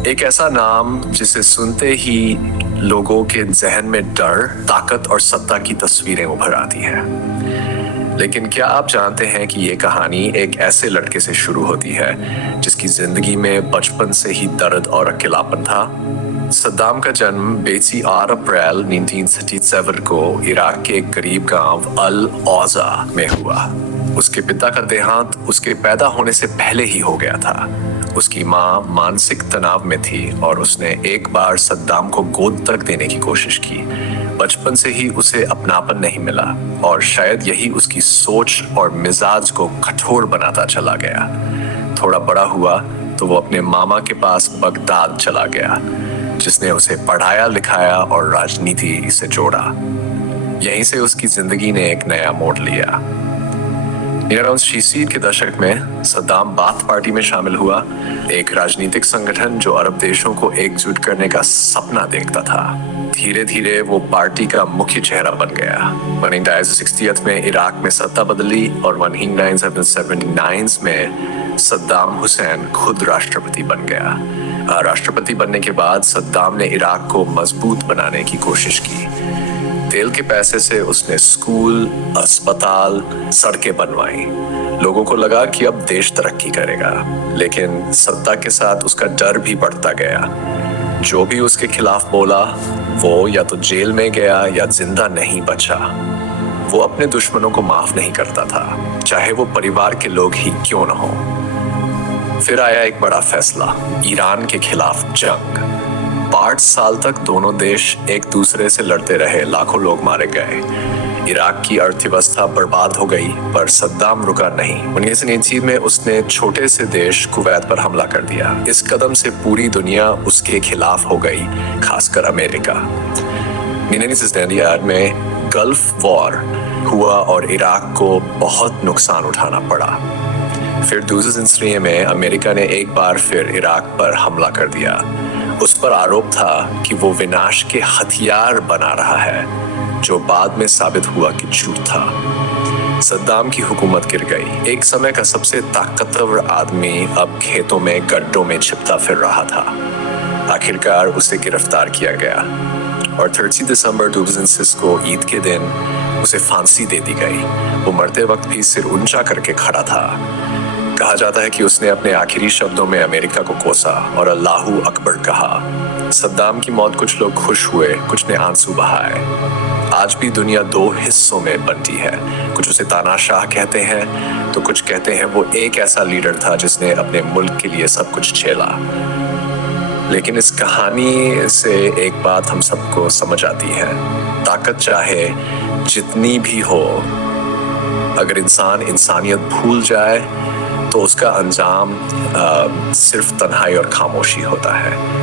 एक ऐसा नाम जिसे सुनते ही लोगों के जहन में डर, ताकत और सत्ता की तस्वीरें उभर आती हैं। लेकिन क्या आप जानते हैं कि ये कहानी एक ऐसे लड़के से शुरू होती है जिसकी जिंदगी में बचपन से ही दर्द और अकेलापन था। सद्दाम का जन्म 8 अप्रैल 1937 को इराक के एक गरीब गांव अल औजा में हुआ। उसके पिता का देहांत उसके पैदा होने से पहले ही हो गया था। उसकी माँ मानसिक तनाव में थी और उसने एक बार सद्दाम को गोद तक देने की कोशिश की। बचपन से ही उसे अपनापन नहीं मिला और शायद यही उसकी सोच और मिजाज को कठोर बनाता चला गया। थोड़ा बड़ा हुआ तो वो अपने मामा के पास बगदाद चला गया, जिसने उसे पढ़ाया लिखाया और राजनीति से जोड़ा। यहीं से उसकी जिंदगी ने एक नया मोड़ लिया। 1960 के दशक में सद्दाम बाथ पार्टी में शामिल हुआ, एक राजनीतिक संगठन जो अरब देशों को एकजुट करने का सपना देखता था। धीरे धीरे वो पार्टी का मुख्य चेहरा बन गया। 1960 में इराक में सत्ता बदली और 1979 में सद्दाम हुसैन खुद राष्ट्रपति बन गया। राष्ट्रपति बनने के बाद सद्दाम ने इराक को मजबूत बनाने की कोशिश की। तेल के पैसे से उसने स्कूल, अस्पताल, सड़कें बनवाई। लोगों को लगा कि अब देश तरक्की करेगा, लेकिन सत्ता के साथ उसका डर भी बढ़ता गया। जो भी उसके खिलाफ बोला वो या तो जेल में गया या जिंदा नहीं बचा। वो अपने दुश्मनों को माफ नहीं करता था, चाहे वो परिवार के लोग ही क्यों न हो। फिर आया एक बड़ा फैसला, ईरान के खिलाफ जंग। 5 साल तक दोनों देश एक दूसरे से लड़ते रहे, लाखों लोग मारे गए। इराक की अर्थव्यवस्था बर्बाद हो गई, पर सद्दाम रुका नहीं। 1980 में उसने छोटे से देश कुवैत पर हमला कर दिया। इस कदम से पूरी दुनिया उसके खिलाफ हो गई, खासकर अमेरिका। 1990 में गल्फ वॉर हुआ और इराक को बहुत नुकसान उठाना पड़ा। फिर 2003 में अमेरिका ने एक बार फिर इराक पर हमला कर दिया। उस पर आरोप था कि वो विनाश के हथियार बना रहा है, जो बाद में साबित हुआ कि झूठ था। सद्दाम की हुकूमत गिर गई। एक समय का सबसे ताकतवर आदमी अब खेतों में गड्ढों में छिपता फिर रहा था। आखिरकार उसे गिरफ्तार किया गया और 30 दिसंबर 2006 को ईद के दिन उसे फांसी दे दी गई। वो मरते वक्त भी सिर ऊंचा करके खड़ा था। कहा जाता है कि उसने अपने आखिरी शब्दों में अमेरिका को कोसा और अल्लाहू अकबर कहा। सद्दाम की मौत कुछ लोग खुश हुए, कुछ ने आंसू बहाए। आज भी दुनिया 2 हिस्सों में बंटी है। कुछ उसे तानाशाह कहते हैं तो कुछ कहते हैं वो एक ऐसा लीडर था जिसने अपने मुल्क के लिए सब कुछ झेला। लेकिन इस कहानी से एक बात हम सबको समझ आती है, ताकत चाहे जितनी भी हो, अगर इंसान इंसानियत भूल जाए तो उसका अंजाम सिर्फ तन्हाई और खामोशी होता है।